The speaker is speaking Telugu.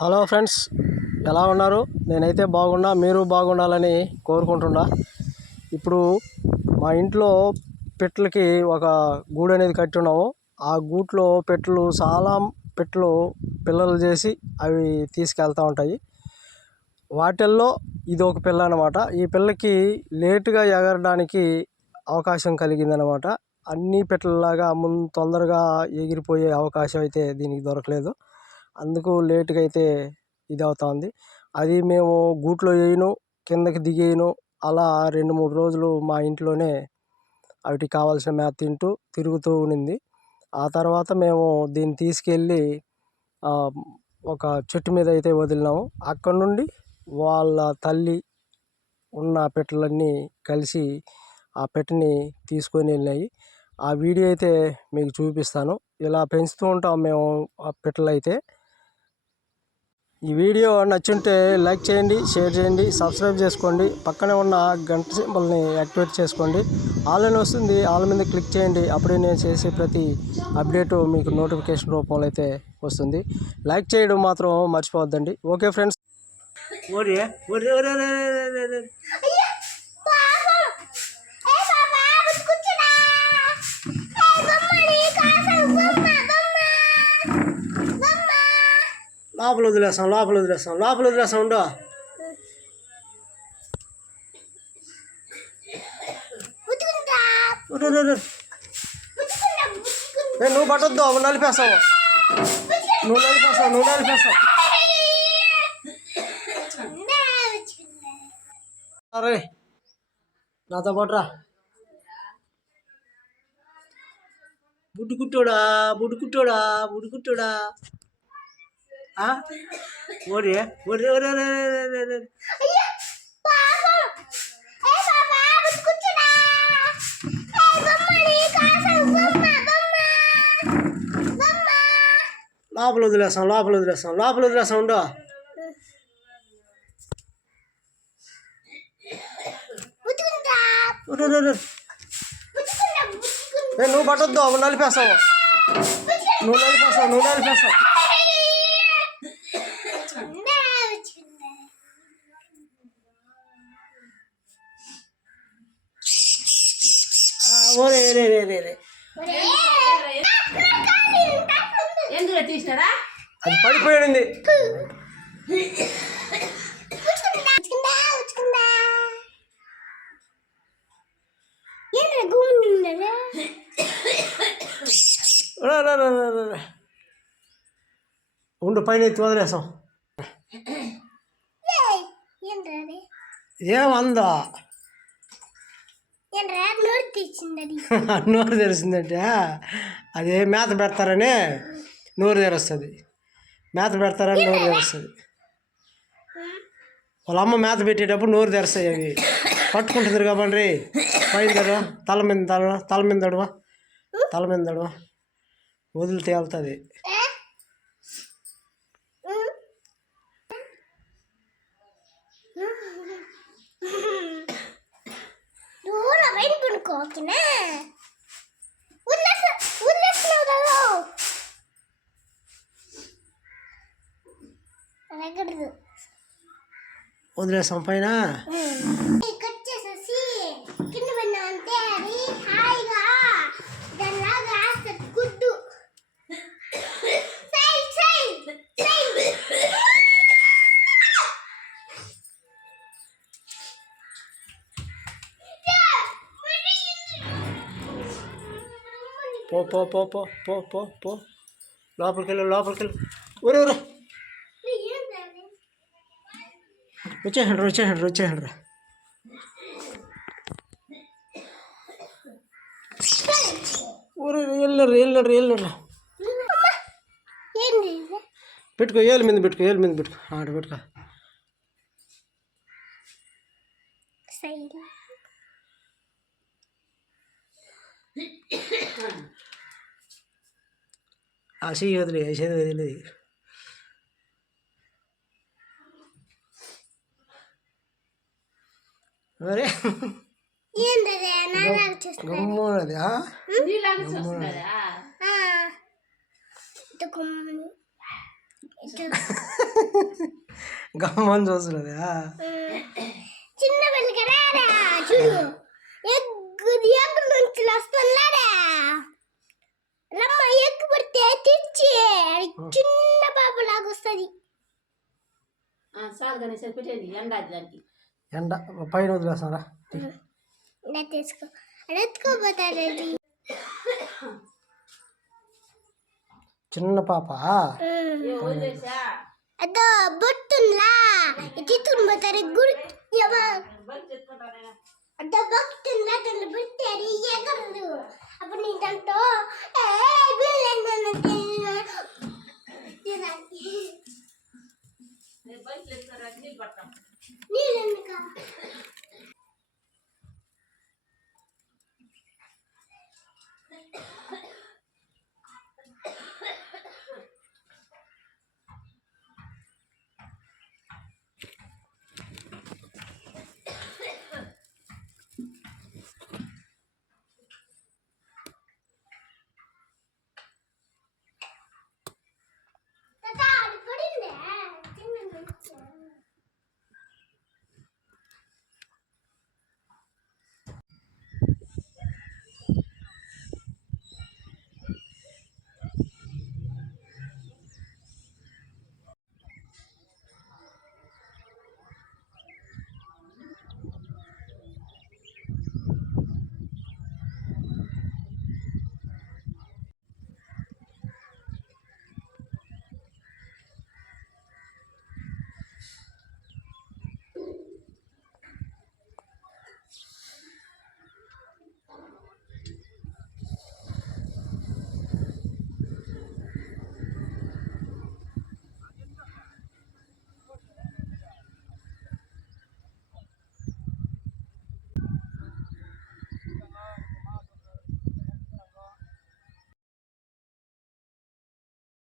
హలో ఫ్రెండ్స్, ఎలా ఉన్నారు? నేనైతే బాగున్నా, మీరు బాగుండాలని కోరుకుంటున్నా. ఇప్పుడు మా ఇంట్లో పెట్టలకి ఒక గూడు అనేది కట్టి ఉన్నాము. ఆ గూట్లో చాలా పెట్టలు పిల్లలు చేసి అవి తీసుకెళ్తూ ఉంటాయి. వాటిల్లో ఇది ఒక పిల్ల అనమాట. ఈ పిల్లకి లేటుగా ఎగరడానికి అవకాశం కలిగిందనమాట. అన్ని పెట్టలలాగా తొందరగా ఎగిరిపోయే అవకాశం అయితే దీనికి దొరకలేదు. అందుకు లేటుగా అయితే ఇది అవుతుంది. అది మేము గూట్లో వేయను, కిందకి దిగేయను, అలా 2-3 రోజులు మా ఇంట్లోనే వాటికి కావాల్సిన మేత తింటూ తిరుగుతూ ఉండింది. ఆ తర్వాత మేము దీన్ని తీసుకెళ్ళి ఒక చెట్టు మీద అయితే వదిలినాము. అక్కడ నుండి వాళ్ళ తల్లి ఉన్న పెట్టలన్నీ కలిసి ఆ పెట్టని తీసుకొని వెళ్ళినాయి. ఆ వీడియో అయితే మీకు చూపిస్తాను. ఇలా పెంచుతూ ఉంటాం మేము ఆ పెట్టలు అయితే. ఈ వీడియో నచ్చుంటే లైక్ చేయండి, షేర్ చేయండి, సబ్స్క్రైబ్ చేసుకోండి. పక్కనే ఉన్న గంట సింబల్ని యాక్టివేట్ చేసుకోండి. ఆల్ అని వస్తుంది, ఆల్ మీద క్లిక్ చేయండి. అప్పుడే నేను చేసే ప్రతి అప్డేటు మీకు నోటిఫికేషన్ రూపంలో అయితే వస్తుంది. లైక్ చేయడం మాత్రం మర్చిపోవద్దండి. Okay friends. లోపల వదిలేస్తాం ఉండు. నువ్వు పట్టొద్దు, నలిపేస్తావు. అరే నాతో పట్రా. బుడ్డుకుట్టోడా. ఓరే లోపల వదిలేస్తాం ఉండు. నువ్వు పట్టొద్దు, నలిపేస్తావు. అది పడిపోయింది. ఉండు, పైన ఎత్తి వదిలేసాం. ఏమందా నోరు తెరిసిందంటే అది మేత పెడతారని నోరు తెరుస్తుంది. వాళ్ళ అమ్మ మేత పెట్టేటప్పుడు నోరు తెరుస్తాయి. అవి పట్టుకుంటుంది కాబట్టి పైన తల మీద దడువా వదిలితే వెళ్తుంది. వదిలేస్తాం పైన. పో లోపలికి వెళ్ళు. ఊరే వచ్చేయండి. ఊరే వెళ్ళరు. పెట్టుకో, ఏళ్ళ మీద పెట్టుకో. ఆడ పెట్టుకో. ఆ చెయ్యి వదిలే. అరే గమ్మది. గమ్మని చూస్తున్నదా? చిన్న పిల్లకరా చూడు ఎగ్గు నుంచి వస్తున్నారా రమ్మ ఎగ్గు పడితే తెచ్చి చిన్న పాపలాగా వస్తుంది. ఎండ పైన వదిలేస్తారా? తీసుకో ఎత్తుకోపోతారండి చిన్న పాప అదో బొట్టుంలా తీసుకుని పోతారు గుడి అదో భక్తుందా తను పెట్టారు ఎగరదు. అప్పుడు నీ దాంట్లో నీళ్ళు